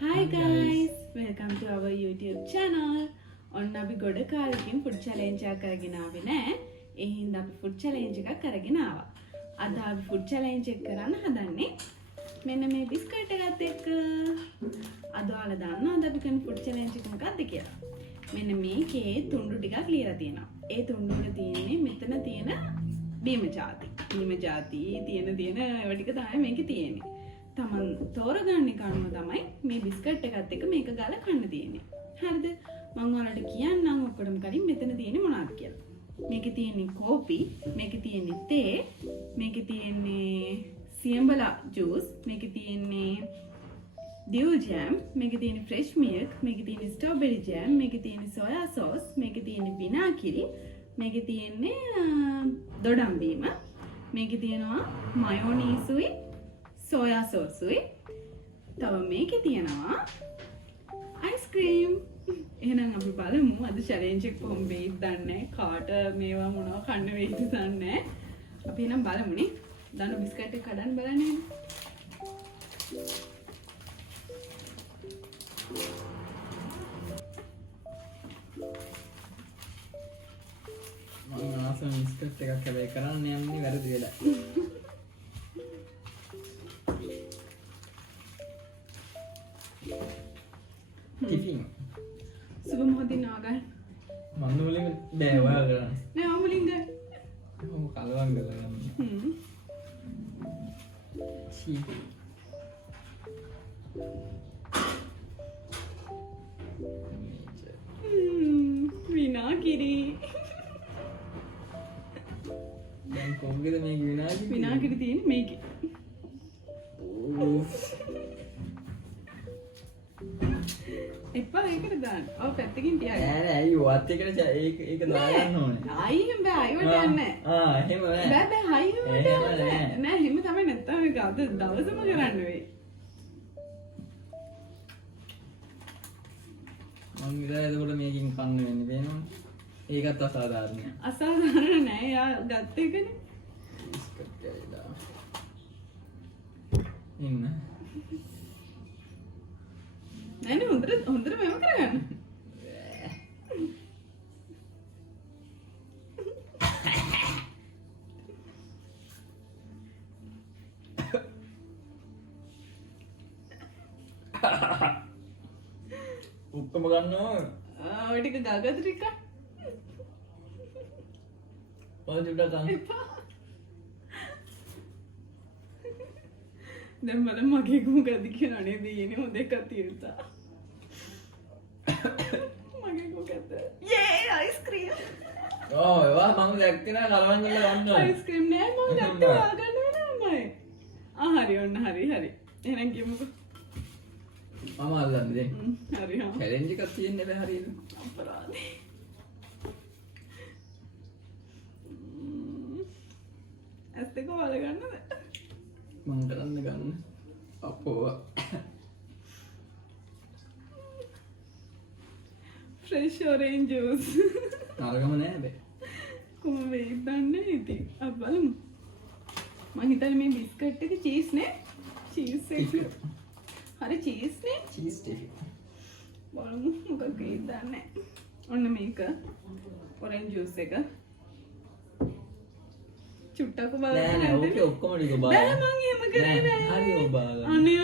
Hi guys, welcome to our YouTube channel. ඔන්න අපි ගොඩ කාලෙකින් food challenge එකක් කරගෙන ආවේ නෑ. ඒ හින්දා අපි food challenge එකක් කරගෙන ආවා. අද අපි food challenge එක කරන්න හදන්නේ මෙන්න මේ බිස්කට් එකත් එක්ක. අද ඔයාලා දන්නවද අපි කරන food challenge එක මොකක්ද කියලා? මෙන්න මේකේ තුණ්ඩු ටිකක් ලියලා තියෙනවා. ඒ තුණ්ඩු වල තියෙන්නේ මෙතන තියෙන බීම ಜಾති. බීම ಜಾති තියෙන ඒවා ටික තමයි මේකේ තියෙන්නේ. තමන් තෝරගන්නේ කර්ම තමයි මේ බිස්කට් එකත් එක්ක මේක ගාලා කන්න තියෙන්නේ. හරිද? මම ඔයාලට කියන්නම් ඔක්කොටම කලින් මෙතන තියෙන්නේ මොනවද කියලා. මේකේ තියෙන්නේ කෝපි, මේකේ තියෙන්නේ තේ, මේකේ තියෙන්නේ සියඹලා ජූස්, මේකේ තියෙන්නේ දියු ජෑම්, මේකේ තියෙන්නේ ෆ්‍රෙෂ් මිල්ක්, මේකේ තියෙන්නේ ස්ට්‍රෝබෙරි ජෑම්, මේකේ තියෙන්නේ සෝයා සෝස්, මේකේ තියෙන්නේ විනාගිරි, මේකේ තියෙන්නේ දොඩම් බීම, මේකේ තියෙනවා මයෝනීසුයි සෝයා සෝසුයි, තව මේකේ තියෙනවා අයිස්ක්‍රීම්. එහෙනම් අපි බලමු අද චැලෙන්ජ් එක කොහොම වෙයිද දන්නේ කාට මේවා මොනවා කන්න වෙයිද දන්නේ. අපි එහෙනම් බලමුනේ. දනු බිස්කට් එක කඩන්න බලන්නේ. මම ආසම බිස්කට් එකක් හැබැයි කරන්න යන්නේ වැරදි වෙලා. ටිෆින් සුබ මොහොතින් නාගන්න. මන්න වලින් බෑ ඔයා කරන්න. නෑ මම වලින් ගන්න. මම කලවම් කරගන්න. චී. විනාගිරි. දැන් කොහොමද මේක විනාගිරි තියෙන්නේ මේකේ. එපා ඒකට දාන්න. ඔව් පැත්තකින් තියාගන්න. නෑ ඇයි ඔයත් එකට ඒක දාගන්න ඕනේ. අයියෙන් බෑ අයිවට යන්නේ. එහෙම නෑ. බෑ හයියට යන්නේ. නෑ එහෙම තමයි නැත්තම් ඒක අද දවසම කරන්න වෙයි. මම ඉතින් එතකොට මේකෙන් කන්න වෙන්නේ වෙනවනේ. ඒකත් අසාධාරණයි. අසාධාරණ නෑ යා ගත්ත එකනේ. බිස්කට් කෑලා. ඉන්න. නෑනේ හොඳට මෙව කරගන්න. උක්කම ගන්නවා. ඔය ටික ගාගත ටික. ඔය චුට්ටක් ගන්න. එපා. දැන් බලන්න මගේ මොකද කියලා නේද ඊනේ හොඳ එකක් තියෙනවා. මගේ මොකද? යේ අයිස්ක්‍රීම්. ඒවා මම දැක්කේ නෑ කලවම් කරලා ගන්නවා. අයිස්ක්‍රීම් නෑ මම දැක්කේ වාගන්න වෙනවමයි. හරි ඔන්න හරි. එහෙනම් කියමුකෝ. මම අල්ලන්නේ දැන්. හරි හා. චැලෙන්ජ් එකක් තියෙන්නේ බෑ හරියද? අපරාධේ. ඇස් දෙක වල ගන්නද? මම කරන්න ගන්න. අපෝ. Fresh orange juice. තරගම නෑ බෑ. කොහොම වෙයිද දන්නේ ඉතින්. අපි බලමු. මම හිතන්නේ මේ බිස්කට් එක චීස් නේ? චීස් එක. හරි චීස් නේ? චීස් ටික. බලමු මොකක්ද වෙයිද දන්නේ. ඔන්න මේක. ඔරෙන්ජ් ජූස් එක. චුට්ටක් බලන්න. නෑ ඕකේ ඔක්කොම ටික බලන්න. බෑ මං එහෙම කරේ නෑ. හරි ඔබ බලන්න. අනේ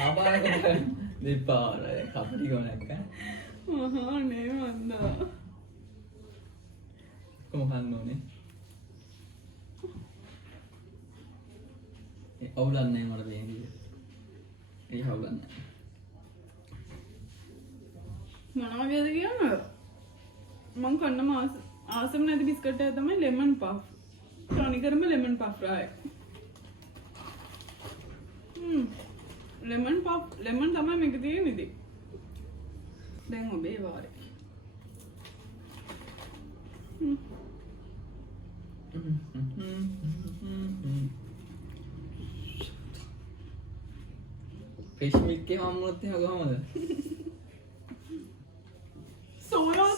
ආපාරක දෙපාර කපටි ගොනක් නේ මන්දා. කොහොම කන්න ඕනේ? ඒ අවුලන්නේ මට දෙන්නේ. ඒ අවුලන්නේ. මොනවද කියන්නේ? මං කන්නම ආසම නැති බිස්කට් එක තමයි ලෙමන් පෆ්. තනිකරම ලෙමන් පෆ් රායි. ලෙමන් පෆ් ලෙමන් තමයි මේක තියෙන්නේ ඉතින්. දැන් ඔබේ වාරේ. ෆ්‍රෙෂ් මිල්ක් එක හම්බුනොත් එහෙම කොහමද?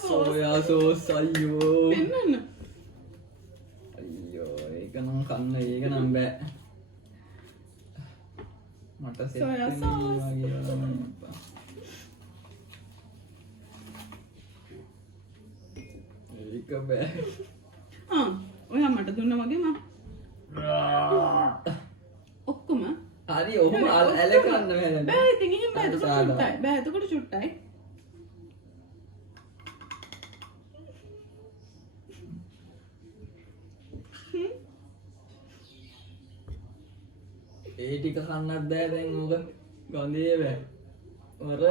සෝයා සෝස් අයියෝ. පෙන්නන්න. අයියෝ ඒක නම් කන්න ඒක නම් බෑ. මට Soya සෙට් sauce. වගේ වලම අප්පා. ඒක බෑ. ඔයා මට දුන්න වගේ මම ඔක්කොම හරි ඔහොම ඇල කරන්න බෑ. බෑ ඉතින් එහෙම බෑ එතකොට චුට්ටයි. බෑ එතකොට චුට්ටයි. ඒ ටික කන්නත් බෑ දැන් ඕක ගඳේ බෑ. වර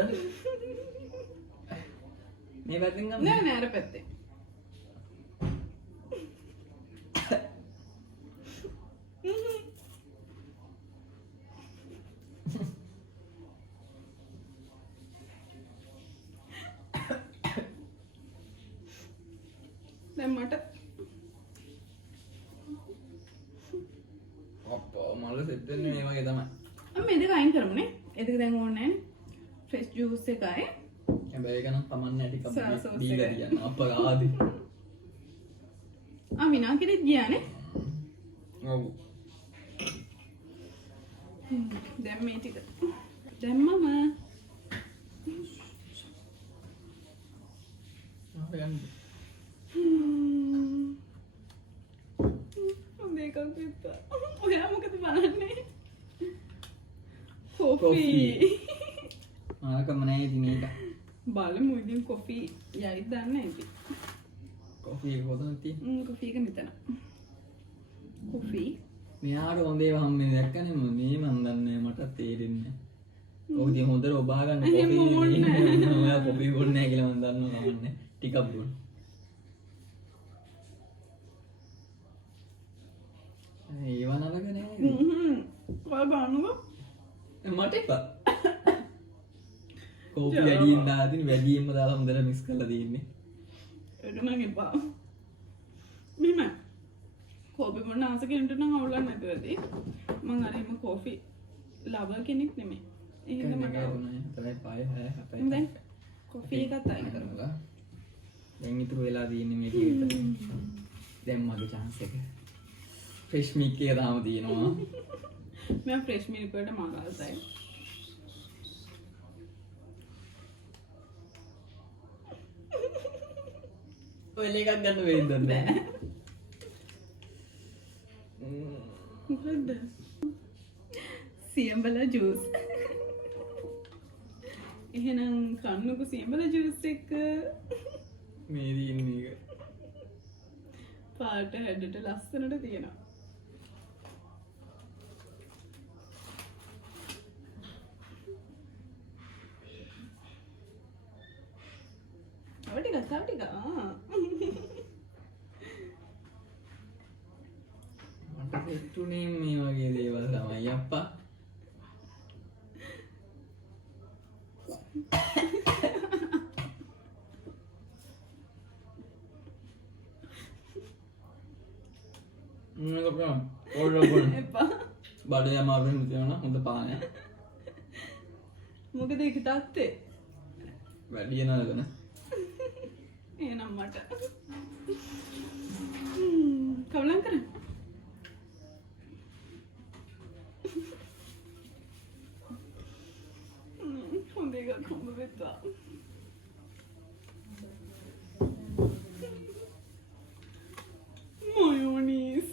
මේ පැත්තෙන් ගන්න. නෑ නෑ අර පැත්තේ. දැන් මට අප්පා මල සෙට් වෙන්නේ මේ වගේ තමයි. මේ දෙක අයින් කරමුනේ. ඒ දෙක දැන් ඕනේ නැහැ. ෆ්‍රෙෂ් ජූස් එකයි. හැබැයි ඒක නම් පමන්නේ ටිකක් Soya sauce දීලා එකයි. තියන්න අප්පා ආදි. විනාකිරිත් ගියානේ. ඔව්. දැන් මේ ටික දැම්මම අපයන් මේකක් විත්තා. ඔයා මොකද බලන්නේ? කොෆි. Coffee. ආකම නැහැ ඉතින් ඒක. බලමු ඉතින් කොෆි යයිද දන්නේ ඉතින්. කොෆි එක කොතනද තියෙන්නේ? කොෆි එක මෙතන. කොෆි. මෙයාට හොඳ ඒවා හම්බෙන්නේ දැක්කනේ මේ මන් දන්නේ මට තේරෙන්නේ නැහැ. ඔය ඉතින් හොඳට ඔබා ගන්න එහෙම ඕනේ නැහැ. කොෆි ඔයා කොෆි බොන්නේ නැහැ කියලා මන් දන්නවා නන්නේ. ටිකක් බොන්න. ඒවා නරක නෑ. ඔයා බලන්නකෝ. මට එපා. කෝපි වැඩියෙන් දාලා තියෙන වැඩියෙන්ම දාලා හොඳට මික්ස් කරලා තියෙන්නේ. ඒක නම් එපා. මෙහෙම කෝපි බොන්න ආස කෙනෙක්ට නම් අවුලක් නැති වෙදී. මං අර එහෙම කෝෆි ලවර් කෙනෙක් නෙමෙයි. එහෙනම් මට තමයි පාය 6 7යි. දැන් කොෆි එකත් අයින් කරමු. දැන් ඉතුරු වෙලා තියෙන්නේ මේක විතරයි. දැන් මගේ chance එක. ෆ්‍රෙෂ් මික් එක තාම තියෙනවා. මම ෆ්‍රෙෂ් මිල්ක් වලට මාගාසයි. ඔය එකක් ගන්න වෙයිද බෑ. මොකද්ද? සියඹල ජූස්. එහෙනම් කන්නකො සියඹල ජූස් එක මේ දින්නේ එක. පාට හැඩට ලස්සනට තියෙනවා. තව ටික. මට හිතුනේ මේ වගේ දේවල් තමයි අප්පා. මේක ප්‍රම ඕල්ලබන් එපා. බඩේ අමාරුවෙන් තියෙනවා හොඳ පානයක්. මොකද ඒක තාත්තේ? වැඩි නේද? එහෙනම් මට කවුලන් කරන්නේ? හොඳ එකක් හම්බ වෙත්තා. මයෝනීස්.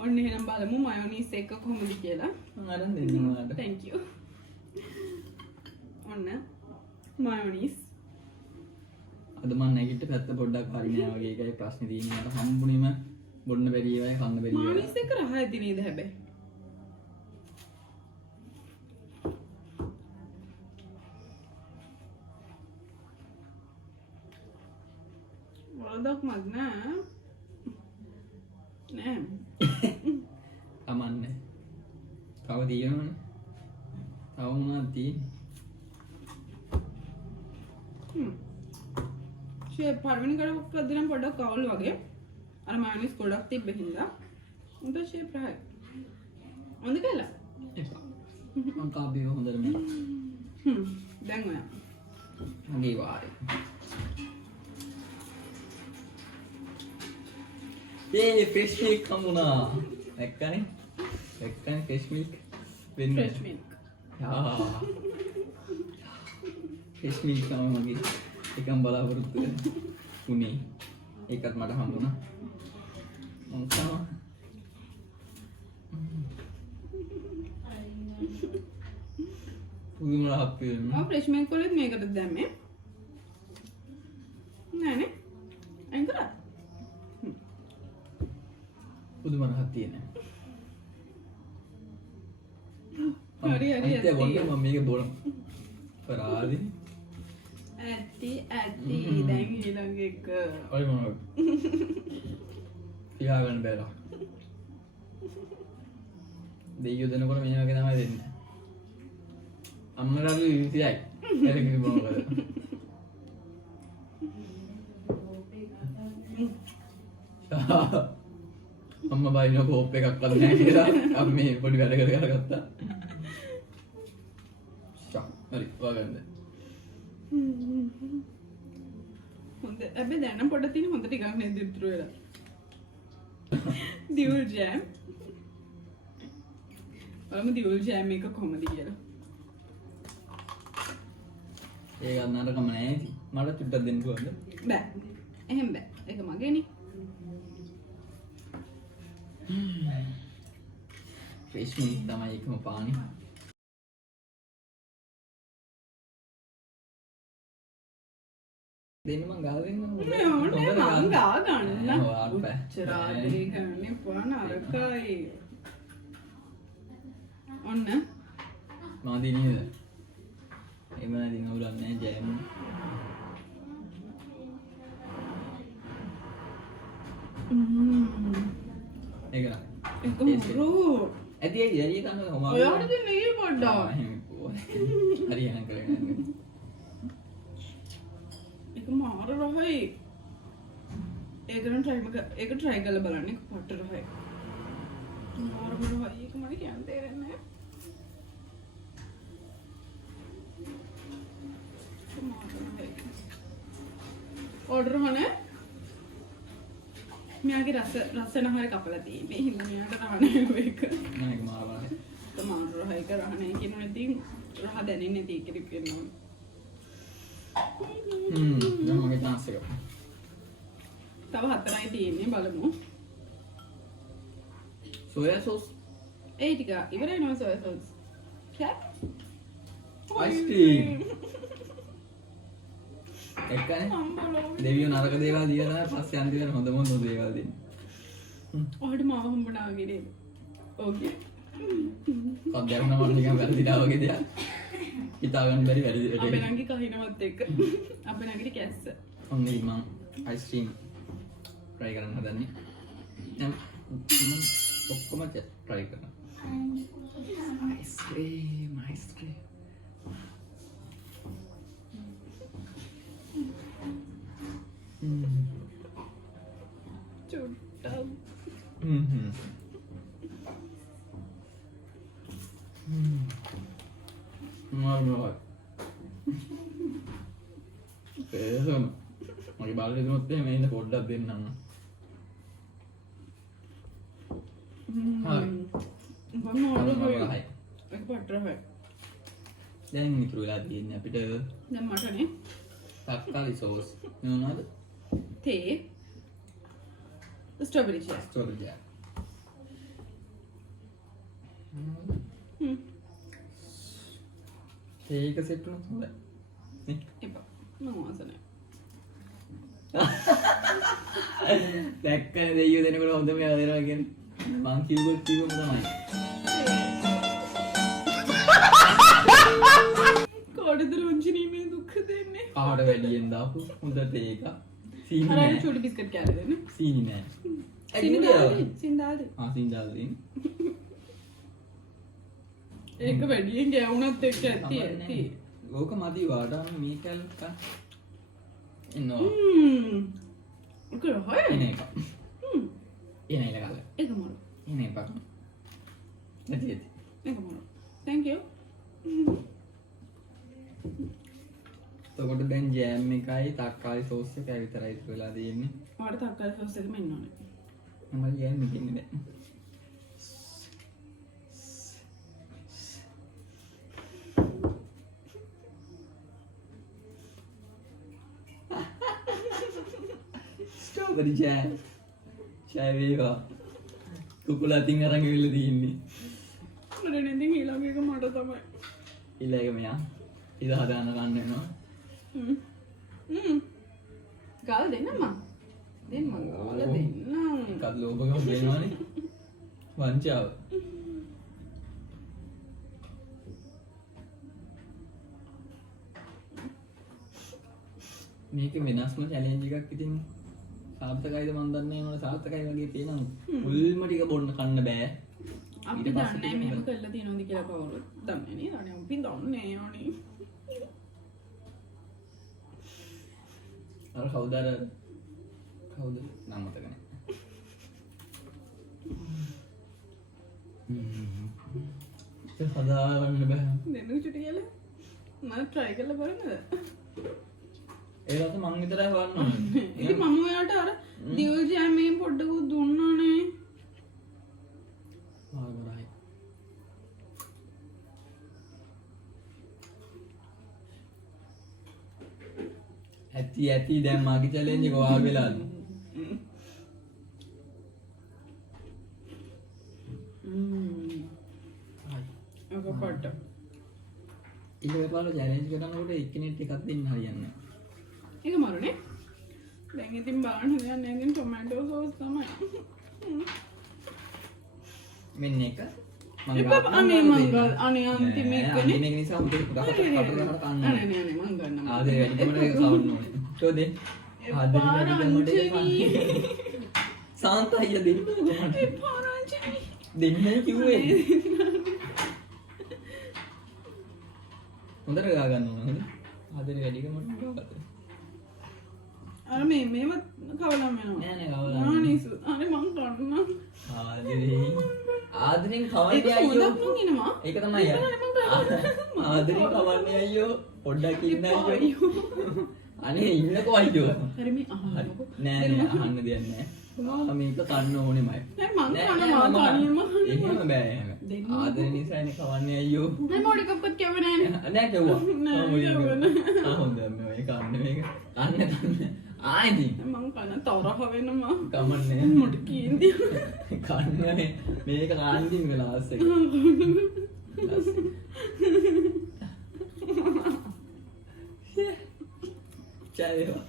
ඔන්න එහෙනම් බලමු මයෝනීස් එක කොහොමද කියලා. අරන් දෙන්න ඔයාලට. Thank you. ඔන්න මයෝනීස්. අද මම නැගිට පැත්ත පොඩ්ඩක් හරි නෑ වගේ එකයි ප්‍රශ්නේ තියෙන්නේ. මට හම්බුනේම බොන්න බැරි ඒවායි කන්න බැරි ඒවායි. මයෝනීස් එක රහ ඇති නේද හැබැයි? වරදක් මත් නෑ. නෑ. කමන්නේ. තව තියෙනවනේ. තව මොනවද තියෙන්නේ? ෂේ පළවෙනි කඩක් අදිනම් පොඩ්ඩක් කවුල් වගේ. අර මයෝනීස් ගොඩක් තිබ්බ හින්දා. උන්ට ෂේ ප්‍රහයි. හොඳ කියලා. එපා. මං කාබේ හොඳට මේ. දැන් ඔයා. මගේ වාරේ. ඒ ෆ්‍රෙෂ් එක හම්බුණා. දැක්කනේ? දැක්කනේ ෆ්‍රෙෂ් මිල්ක් වෙන්න. Fresh milk. ෆ්‍රෙෂ් මිල්ක් තමයි මගේ එකම බලාපොරොත්තු උනේ. ඒකත් මට හම්බුණා. මම තමයි පුදුම රහක් වෙනවා. මම ෆ්‍රෙෂ් මිල්ක් වලත් මේකට දැම්මේ. නෑනේ. අයින් කරා. පුදුම රහක් තියෙනවා. හරි හරි ඇත්ත වොන්න මම මේක බොන පරාදි ඇත්ති දැන් ඊළඟ එක ඔය මොනවද පියා ගන්න බැලුවා දෙයියෝ දෙනකොට මෙන්න වගේ තමයි දෙන්නේ අම්මලාගේ විවිධයයි එලකිරි මොනවද අම්මා බයින කෝප් එකක් අද නැහැ කියලා අපි මේ පොඩි වැඩ කරගත්තා හරි වගන්න හොඳ හැබැයි දැන් නම් පොඩ්ඩක් තියෙන හොඳ ටිකක් නේද ඉතුරු වෙලා දියුල් ජෑම් බලමු දියුල් ජෑම් එක කොහමද කියලා ඒ ගන්නට කම නැහැ ඉතින් මට චුට්ටක් දෙන්න පුළුවන්ද බෑ එහෙම බෑ ඒක මගේනේ ෆ්‍රෙෂ් මිල්ක් තමයි එකම පානේ දෙන්න මං ගාව දෙන්න නෑ මං ගා ගන්න චරාදේ ගන්නේ පාන අරකයි ඔන්න මාදී නේද එහෙම නැතිනම් අවුලක් නැහැ ජෑම් ඒක නෑ ඒක මුරු ඇති ඇයි එළිය කන්න හොමා ඔයාට දෙන්න ඊ පොඩ්ඩක් හරි එහෙනම් කරගෙන ඒක මාර රහයි ඒකනම් ඒක try කරලා බලන්න ඒක පොට්ට රහයි මාර රහයි ඒක මට කියන්න තේරෙන්නේ නැහැ ඕඩර් හනේ මෙයාගේ රස නහර කපලා තියෙන්නේ හින්දා මෙයාට රහනේ ඒක නෑ ඒක මාර බලයි මාර රහයි ඒක රහනේ කියනවා ඉතින් රහ දැනෙන්නේ නැති එක රිපෙන්නවා දැන් මගේ chance එක තව 4යි තියෙන්නේ බලමු සෝයා සෝස් ඒ ටික ඉවරයි නෝ සෝයා සෝස් ice cream එක්කනේ දෙවියෝ නරක දේවල් දීලා තමයි පස්සේ අන්තිමට හොඳ මොන දේවල් දෙන්නේ ඔයාලට මාව හම්බුණා වගේ නේද ඕකේ සද්දයක් නම් නිකන් වැරදිලා වගේ දෙයක් හිතා ගන්න බැරි වැඩි අපේ නංගි කහිනවත් එක්ක අපේ නංගිට කැස්ස ඔන්න මම ice cream try කරන්න හදන්නේ දැන් මම ඔක්කොම try කරනවා ice cream චුට්ටක් ඒසම මගේ බාලේ දුන්නොත් එහෙම ඉන්න පොඩ්ඩක් දෙන්නම් හරි බලන්න ඕඩර් හරි කරලා ඒක පොට්ට රහයි දැන් ඉතුරු වෙලා තියෙන්නේ අපිට දැන් මටනේ තක්කාලි සෝස් මොනවද තේ ස්ට්‍රොබෙරි ජෑම් ස්ට්‍රොබෙරි ජෑම් ඒක සෙට් වුණොත් හොඳයි නේ එපා මම වාසනේ දැක්කනේ දෙයියෝ දෙනකොට හොඳම ඒවා දෙනවා කියන්නේ මං කිව්වොත් කිව්වම තමයි කොඩද රොංජිනී මේ දුක්ඛ දෙන්නේ කාට වැඩියෙන් දාපු හොඳ තේක සීනි හරි නෑ චූටි බිස්කට් කෑල්ල දෙන්න සීනි නෑ සින්දාල්ද සීනි දාලා ඒක වැඩියෙන් ගෑවුනත් එක්ක ඇති ඇති ඕක මදි වාඩාම මේ කැල්ක එනවා ඒක රහයි එන එක එන එක ගාලා ඒක මොන එන එක නැති ඇති ඒක මොන thank you එතකොට දැන් ජෑම් එකයි තක්කාලි සෝස් එකයි විතරයි ඉතුරු වෙලා තියෙන්නේ ඔයාලට තක්කාලි සෝස් එකම ඉන්න ඕනේ මම ජෑම් එකක් ඉන්නේ Beri chai. Chai වේවා. කුකුල අතින් අරන් ගිහලා තින්නේ. මට නෙන්දින් ඊළඟ එක මට තමයි. ඊළඟ මෙයා. ඉත හදාන ගන්න වෙනවා. ගාල දෙන්නම්ම. දෙන්න මං ගාල දෙන්න. එකත් ලෝභකම වෙනවනේ. වංචාව. මේක වෙනස්ම චැලෙන්ජ් එකක් ඉතින් සාර්ථකයිද මන් දන්නේ නැහැ. මට සාර්ථකයි වගේ පේනවා. මුල්ම ටික බොන්න කන්න බෑ. අපි දන්නේ මෙහෙම කරලා තියෙනවද කියලා කවුරුත් දන්නේ නේද? අනේ අපි දන්නේ අනේ. අර කවුද නම් මතක නැහැ. ඒක හදාගන්න බෑ. දෙන්න චුටි කියලා. මම try කරලා බලන්නද? ඒ රස මං විතරයි හොයන්න ඕනේ. ඒක මම ඔයාට අර දියුල් ජෑමේ පොඩ්ඩක් දුන්නානේ. ආවරයි. ඇති දැන් මාගේ චැලෙන්ජ් එක ඔයාල වෙලාද? අක පොඩ්ඩ. ඊළඟ පාරේ චැලෙන්ජ් කරනකොට එක්කෙනෙක් එකක් දෙන්න හරියන්නේ නැහැ. ඒක මරුනේ. දැන් ඉතින් බලන්න දෙයක් නැහැ. ඉතින් ටොමැටෝ සෝස් තමයි. මෙන්න එක අනේ මංගල් අනේ අන්තිම එකනේ. මේක නිසා උඹට කටට කන්න. අනේ නේ මං ගන්නවා. ආදරේ වැඩිකමට ඒක කවන්න ඕනේ. ටෝ දෙන්න. ආදරේ වැඩිකමට ඒක සාන්ත අයියා දෙන්න කොහොමද? ඒ පාරාංචි. දෙන්නයි කිව්වේ. හොඳට ගා ගන්න ඕනේ. ආදරේ වැඩිකමට ගාගත්තා. අර මේව කවලම් වෙනවා. නෑ කවලම්. ආනිසු. අනේ මං ගන්නවා. ආදරෙන් කවන්නේ අයියෝ. ඒක හොඳක් නෙනවා. ඒක තමයි ආදරෙන් කවන්නේ අයියෝ. පොඩ්ඩක් ඉන්න අයියෝ. අනේ ඉන්නකෝ අයියෝ. හරි මේ අහන්නකෝ. නෑ අහන්න දෙයක් නෑ. මේක කන්න ඕනෙමයි. නෑ මං කනවා තනියම. එහෙම බෑ එහෙම. ආදරේ නිසානේ කවන්නේ අයියෝ. නෑ මොඩි කප්පත් කියව නෑනේ. නෑ කිව්වා. නෑ හොඳ මේක කන්න මේක. කන්න. ආයිති මං කන තරහ වෙනවා. කමන්නේ. මොඩ කීන්ද? කන්නේ මේක කාන්දි මේක ලාස් එක. චායවා.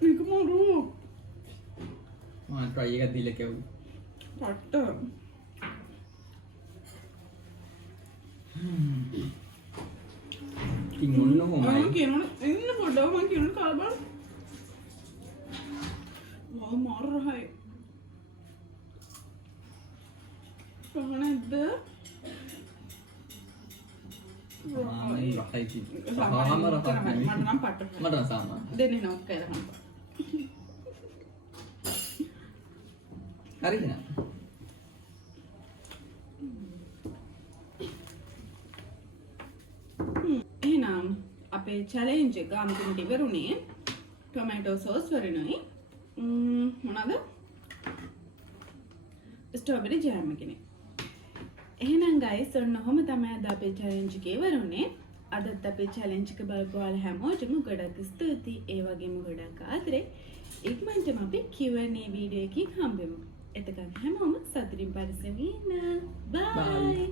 මේක මරු. මම try එකක් දීලා කෙවු. පට්ට. ඉතින් මොන්න කොහමයි? මම කියනවා ඉන්න පොඩ්ඩක් මම කියන කාබන්. වා මාරහයි. කොහොමද? ආයි රහයි කි. මට නම් පට්ට. මට නම් සාමාන්‍ය. දෙන්නේ නෝ කියලා හම්බ. හරිද? එහෙනම් අපේ චැලෙන්ජ් එක අන්තිමට ඉවරුනේ ටොමැටෝ සෝස් වරිනුයි මොනවාද ස්ට්‍රොබෙරි ජෑම් එකනේ. එහෙනම් ගයිස් ඔන්න ඔහොම තමයි අද අපේ චැලෙන්ජ් එක ඉවරුනේ. අදත් අපේ චැලෙන්ජ් එක බලපු ඔයාලා හැමෝටම ගොඩක් ස්තුතියි. ඒ වගේම ගොඩක් ආදරේ. ඉක්මනටම අපි Q&A වීඩියෝ එකකින් හම්බෙමු. එතකන් හැමෝම සතුටින් පරිස්සමින් ඉන්න. බයි.